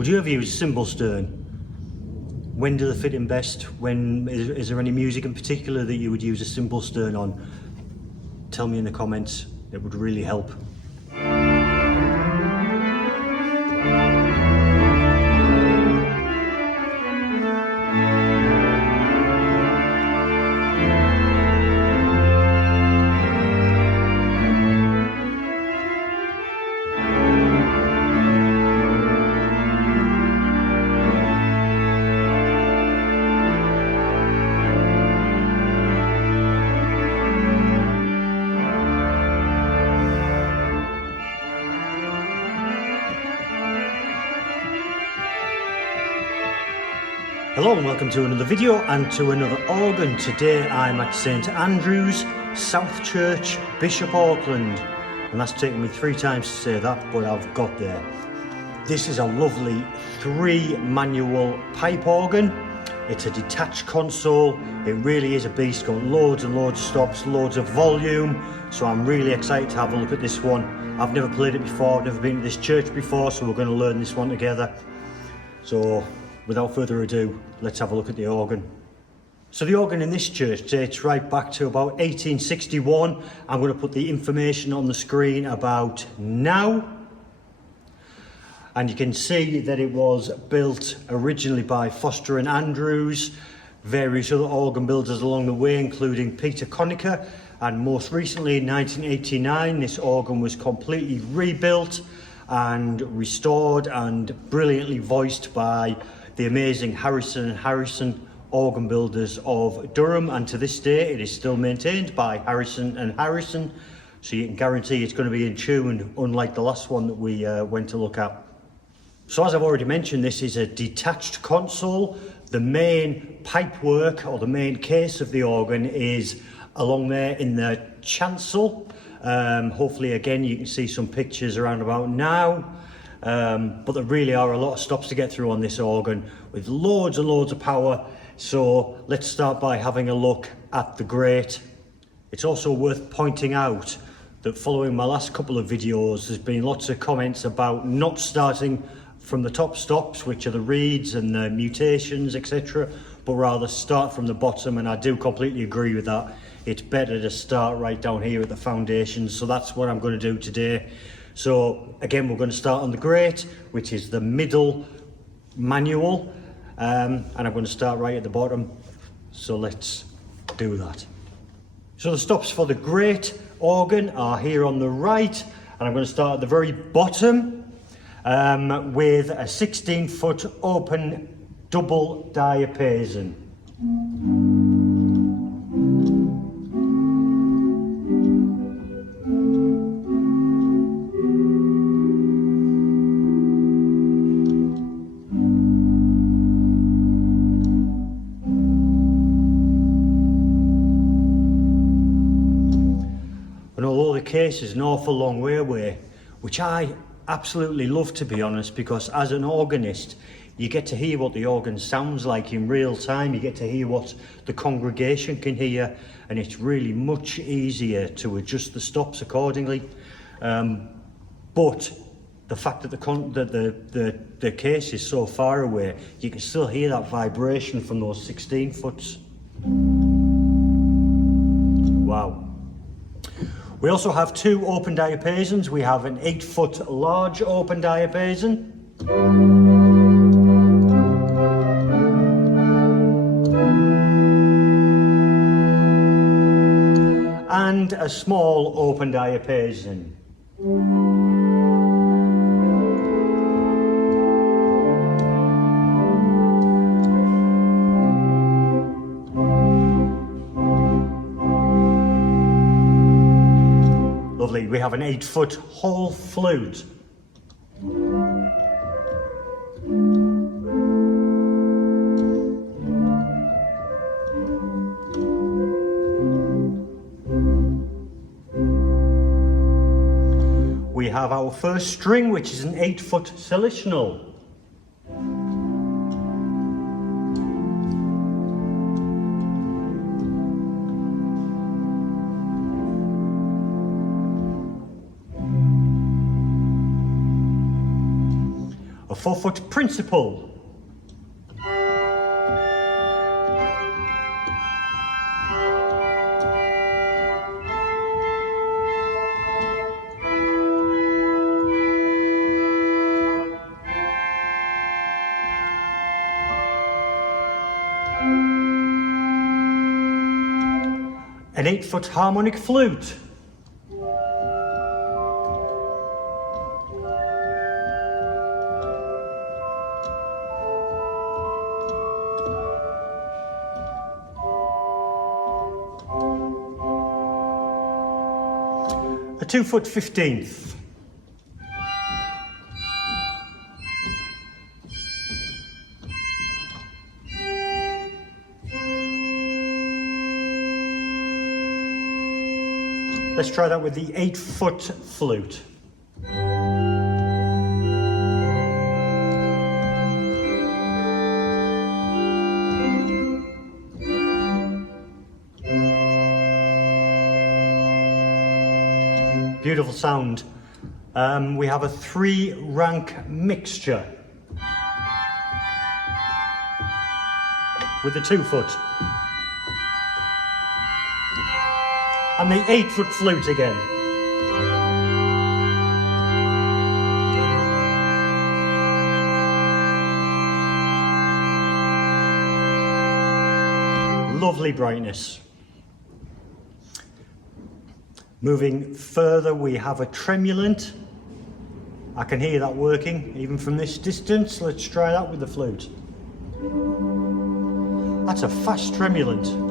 Would you ever use a Cymbelstern? When do they fit in best? When is there any music in particular that you would use a Cymbelstern on? Tell me in the comments, it would really help. Hello and welcome to another video and to another organ. Today I'm at St Andrew's, South Church, Bishop Auckland, and that's taken me 3 times to say that, but I've got there. This is a lovely 3 manual pipe organ. It's a detached console. It really is a beast, got loads and loads of stops, loads of volume, so I'm really excited to have a look at this one. I've never played it before, I've never been to this church before, so we're going to learn this one together. So without further ado, let's have a look at the organ. So the organ in this church dates right back to about 1861. I'm going to put the information on the screen about now. And you can see that it was built originally by Foster and Andrews, various other organ builders along the way, including Peter Conacher. And most recently in 1989, this organ was completely rebuilt and restored and brilliantly voiced by the amazing Harrison & Harrison organ builders of Durham, and to this day it is still maintained by Harrison & Harrison, so you can guarantee it's going to be in tune, unlike the last one that we went to look at. So as I've already mentioned, this is a detached console. The main pipework or the main case of the organ is along there in the chancel. Hopefully again you can see some pictures around about now. But there really are a lot of stops to get through on this organ with loads and loads of power. So let's start by having a look at the grate. It's also worth pointing out that following my last couple of videos, there's been lots of comments about not starting from the top stops, which are the reeds and the mutations, etc., but rather start from the bottom, and I do completely agree with that. It's better to start right down here at the foundations, so that's what I'm going to do today. So again, we're going to start on the grate, which is the middle manual, and I'm going to start right at the bottom, so let's do that. So the stops for the grate organ are here on the right, and I'm going to start at the very bottom with a 16-foot open double diapason. And although the case is an awful long way away, which I absolutely love, to be honest, because as an organist you get to hear what the organ sounds like in real time, you get to hear what the congregation can hear, and it's really much easier to adjust the stops accordingly. But the fact that the case is so far away, you can still hear that vibration from those 16 foots. Wow. We also have 2 open diapasons. We have an 8-foot large open diapason. And a small open diapason. Lovely. We have an 8-foot whole flute. We have our first string, which is an 8-foot silitional. a 4-foot principal. An 8-foot harmonic flute. A 2-foot 15th. Let's try that with the 8-foot flute. Beautiful sound. We have a 3-rank mixture with the 2-foot. And the 8-foot flute again. Lovely brightness. Moving further, we have a tremulant. I can hear that working even from this distance. Let's try that with the flute. That's a fast tremulant.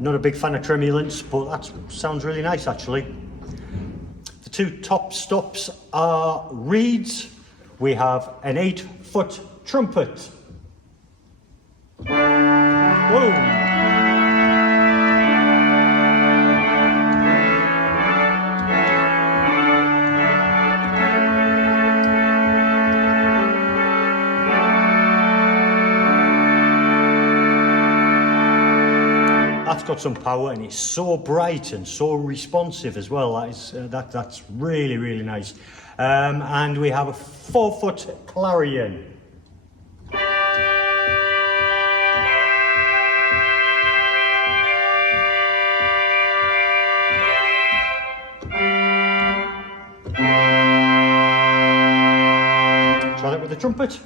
Not a big fan of tremulants, but that sounds really nice actually. The 2 top stops are reeds. We have an 8-foot trumpet. Whoa! That's got some power and it's so bright and so responsive as well. That's really, really nice. And we have a 4-foot clarion. Try that with the trumpet.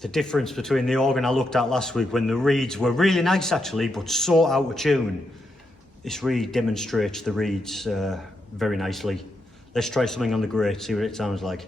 The difference between the organ I looked at last week, when the reeds were really nice actually, but so out of tune. This really demonstrates the reeds very nicely. Let's try something on the grate, see what it sounds like.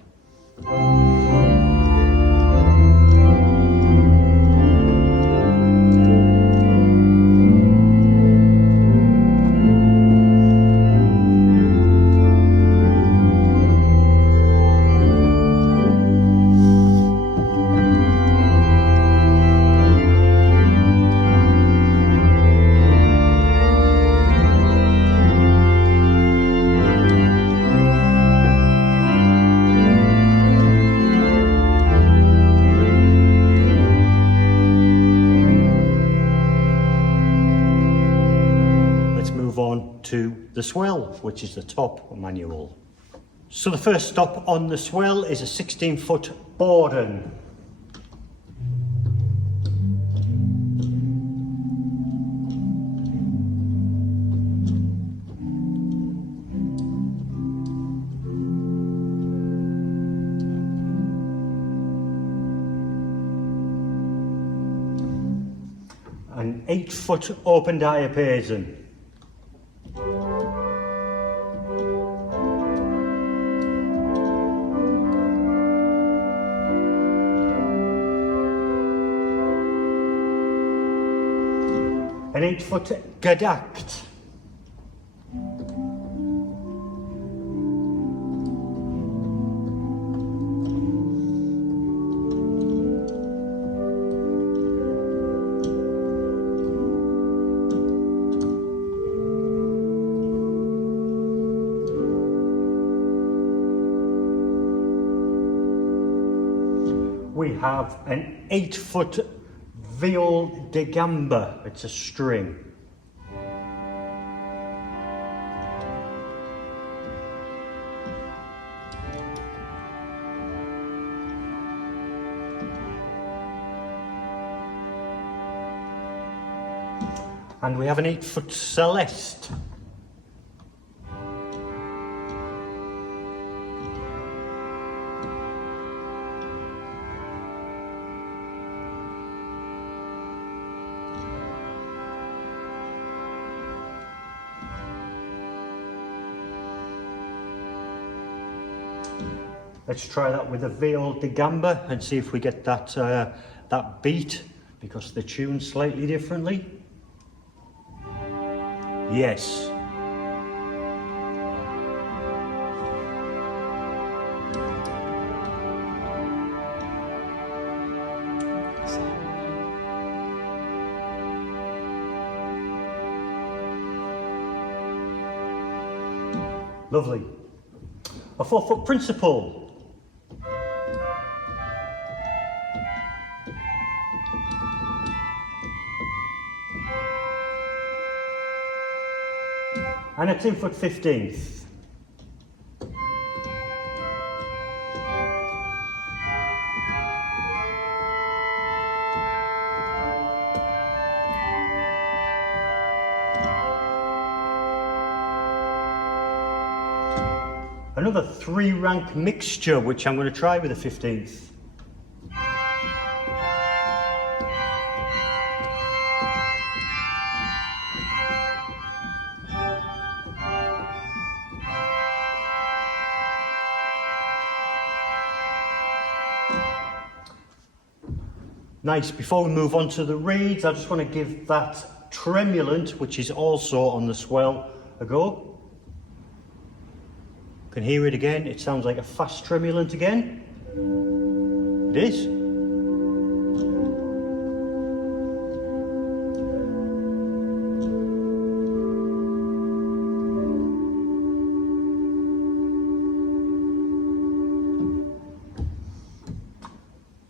To the Swell, which is the top manual. So the first stop on the Swell is a 16-foot Borden. An 8-foot open diapason. An 8-foot gedakt. we have an 8-foot viol de gamba. It's a string. And we have an 8-foot celeste. Let's try that with a viol de gamba and see if we get that that beat, because they're tuned slightly differently. Yes. Lovely. A 4-foot principal. And a 2-foot 15th. Another 3-rank mixture, which I'm going to try with a 15th. Nice. Before we move on to the reeds, I just want to give that tremulant, which is also on the Swell, a go. Can hear it again. It sounds like a fast tremulant again. It is.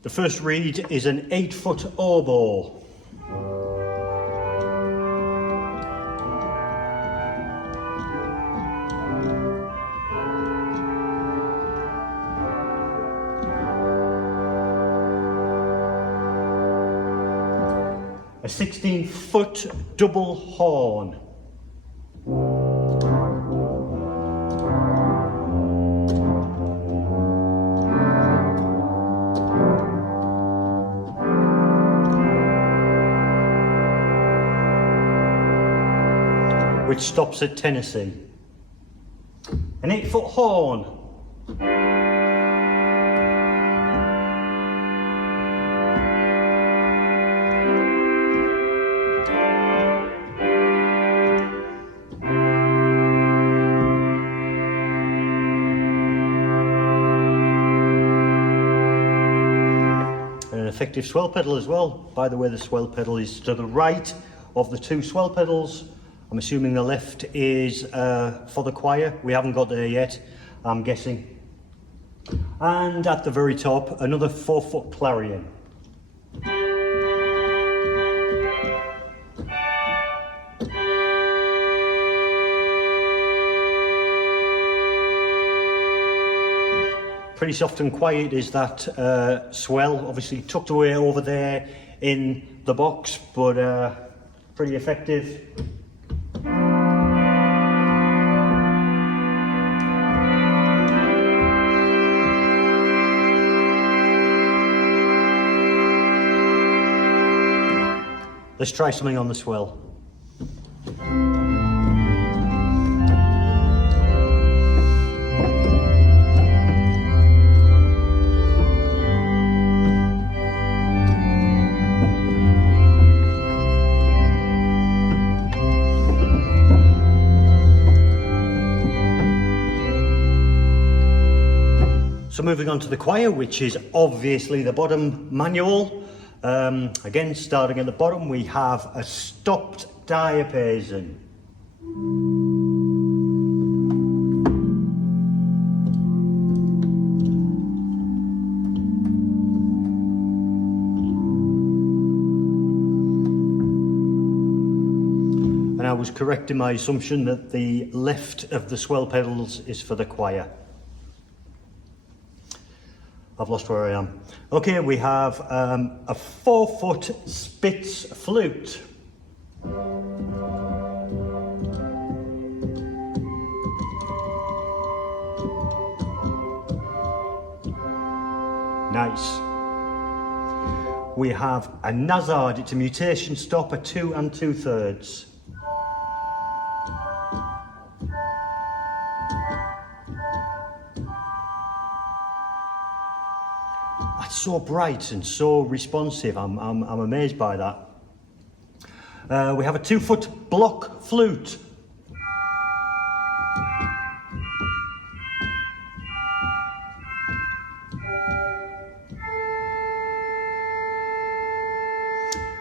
The first reed is an 8-foot oboe. A 16-foot double horn. Which stops at Tennessee. An 8-foot horn. And an effective swell pedal as well. By the way, the swell pedal is to the right of the 2 swell pedals. I'm assuming the left is for the choir. We haven't got there yet, I'm guessing. And at the very top, another 4-foot clarion. Pretty soft and quiet is that swell, obviously tucked away over there in the box, but pretty effective. Let's try something on the swell. So moving on to the choir, which is obviously the bottom manual. Again, starting at the bottom, we have a stopped diapason. I was correct in my assumption that the left of the swell pedals is for the choir. I've lost where I am. Okay, we have a 4-foot Spitz flute. Nice. We have a Nazard, it's a mutation stop, a 2 2/3. That's so bright and so responsive, I'm amazed by that. We have a 2-foot block flute.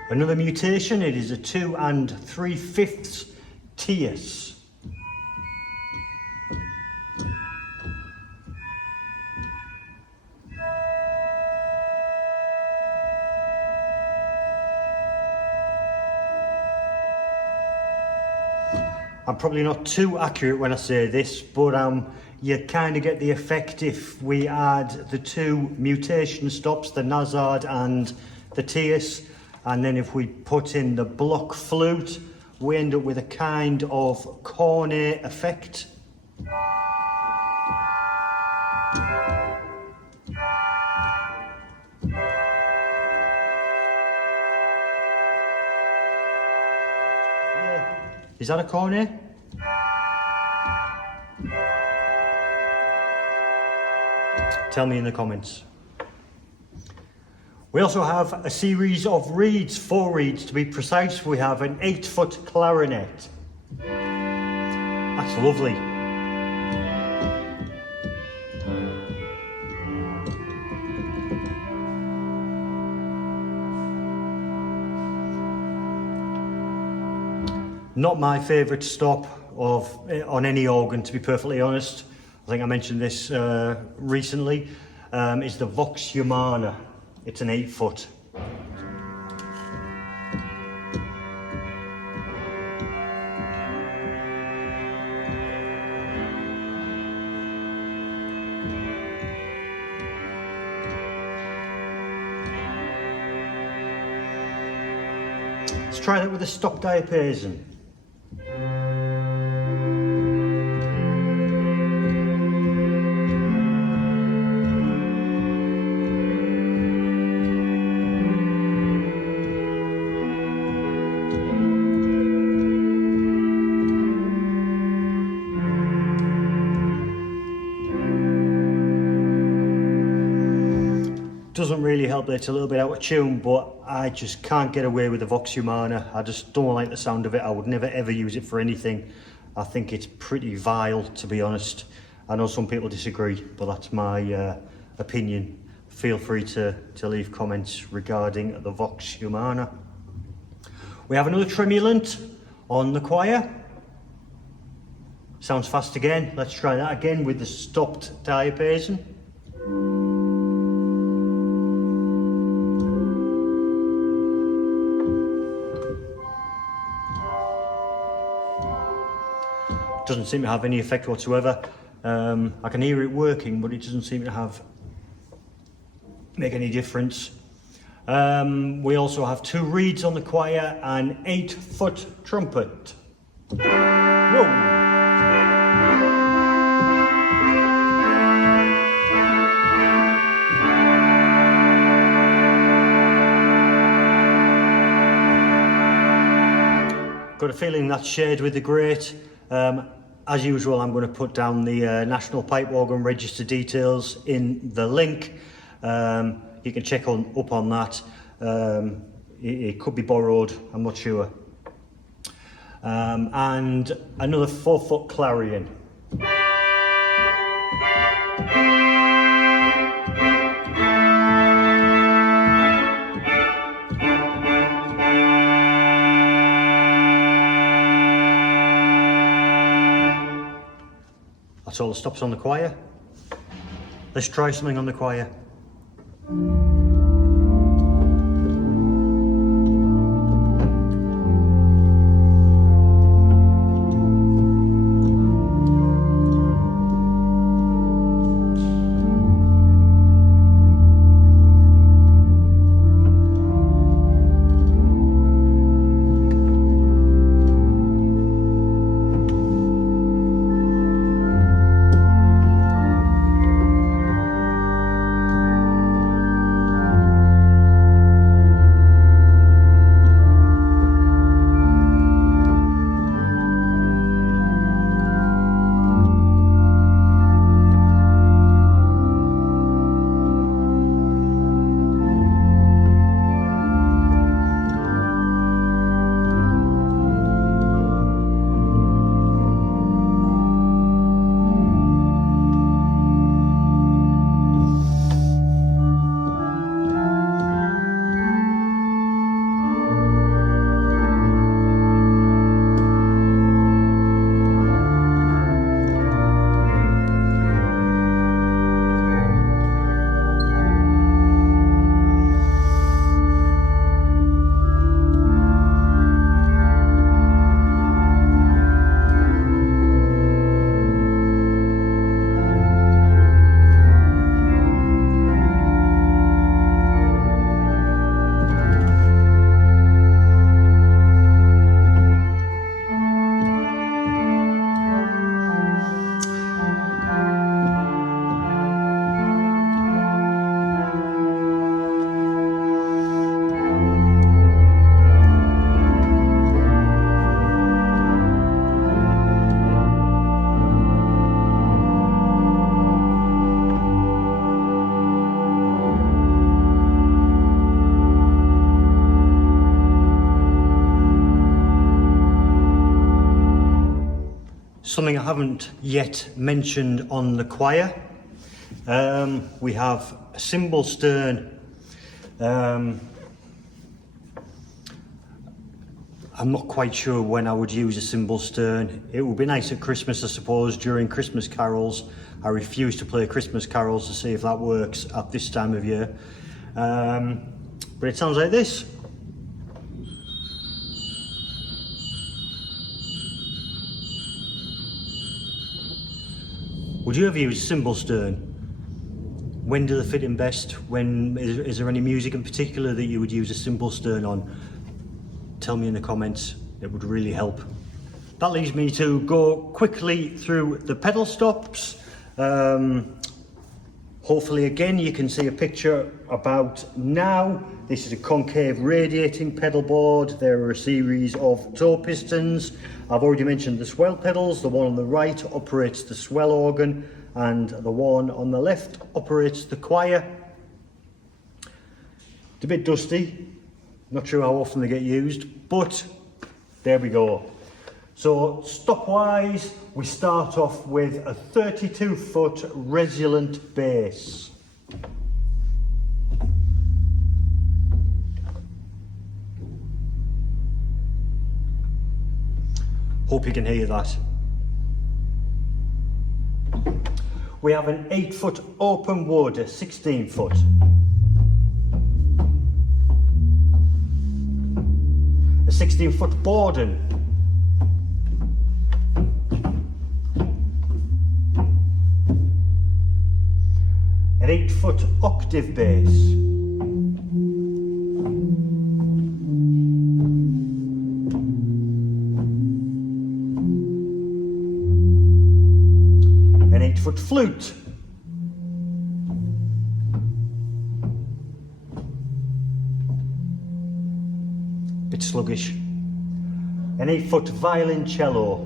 Another mutation, it is a 2 3/5 tierce. I'm probably not too accurate when I say this, but you kind of get the effect if we add the 2 mutation stops, the Nazard and the tierce, and then if we put in the block flute, we end up with a kind of cornet effect. Yeah. Is that a cornet? Tell me in the comments. We also have a series of reeds, 4 reeds to be precise. We have an 8-foot clarinet. That's lovely. Not my favourite stop on any organ, to be perfectly honest. I think I mentioned this recently. Is the Vox Humana. It's an 8-foot. Let's try that with a stop diapason. Doesn't really help that it's a little bit out of tune, but I just can't get away with the Vox Humana. I just don't like the sound of it. I would never ever use it for anything. I think it's pretty vile, to be honest. I know some people disagree, but that's my opinion. Feel free to leave comments regarding the Vox Humana. We have another tremulant on the choir. Sounds fast again. Let's try that again with the stopped diapason. Doesn't seem to have any effect whatsoever. I can hear it working, but it doesn't seem to make any difference. We also have 2 reeds on the choir and 8-foot trumpet. Whoa! Got a feeling that's shared with the great. As usual, I'm going to put down the National Pipe Organ Register details in the link. You can check up on that. It could be borrowed, I'm not sure. And another 4-foot clarion. That's all the stops on the choir. Let's try something on the choir. Something I haven't yet mentioned on the choir. We have a Cymbelstern. I'm not quite sure when I would use a Cymbelstern. It would be nice at Christmas, I suppose, during Christmas carols. I refuse to play Christmas carols to see if that works at this time of year. But it sounds like this. Would you ever use a Cymbelstern? When do they fit in best? Is there any music in particular that you would use a Cymbelstern on? Tell me in the comments, it would really help. That leads me to go quickly through the pedal stops. Hopefully again you can see a picture about now. This is a concave radiating pedal board. There are a series of toe pistons. I've already mentioned the Swell pedals. The one on the right operates the Swell organ and the one on the left operates the choir. It's a bit dusty. Not sure how often they get used, but there we go. So stop-wise, we start off with a 32-foot resilient bass. Hope you can hear that. We have an 8-foot open wood, a 16-foot. A 16-foot Borden. An 8-foot octave bass. An 8-foot flute. Bit sluggish. An 8-foot violoncello.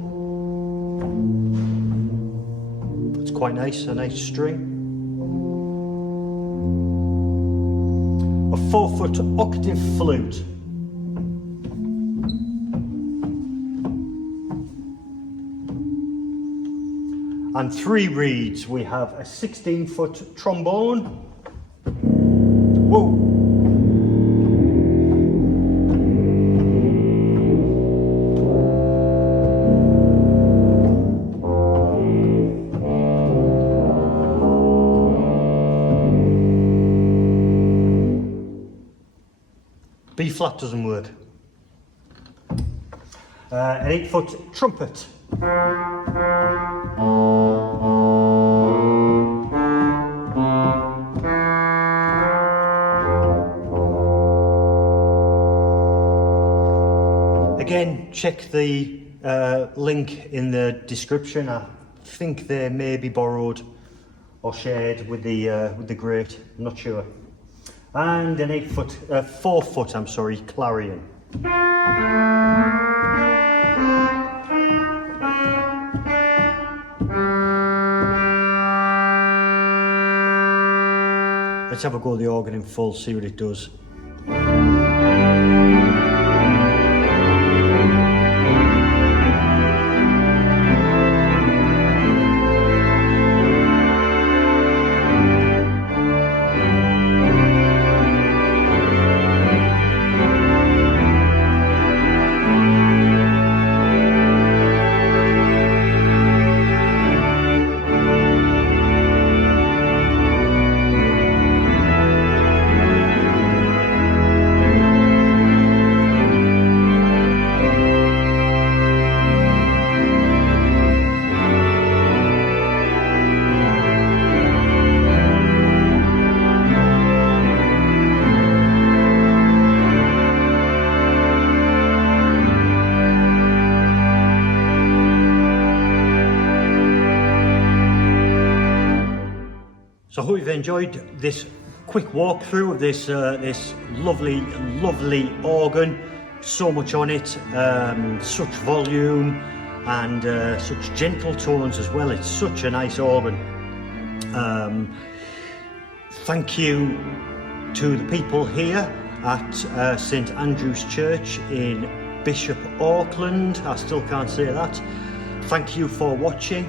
It's quite nice, a nice string. A 4-foot octave flute. And 3 reeds. We have a 16-foot trombone. Whoa! B flat doesn't work. An 8-foot trumpet. Again, check the link in the description. I think they may be borrowed or shared with the grate. I'm not sure. And an 4-foot, I'm sorry, clarion. Let's have a go at the organ in full, see what it does. So I hope you've enjoyed this quick walkthrough of this lovely organ. So much on it, such volume and such gentle tones as well. It's such a nice organ. Thank you to the people here at St Andrew's Church in Bishop Auckland. I still can't say that. Thank you for watching.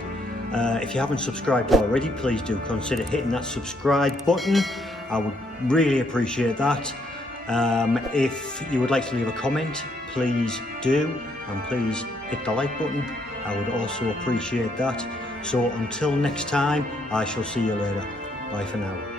If you haven't subscribed already, please do consider hitting that subscribe button. I would really appreciate that. If you would like to leave a comment, please do, and please hit the like button. I would also appreciate that. So until next time, I shall see you later. Bye for now.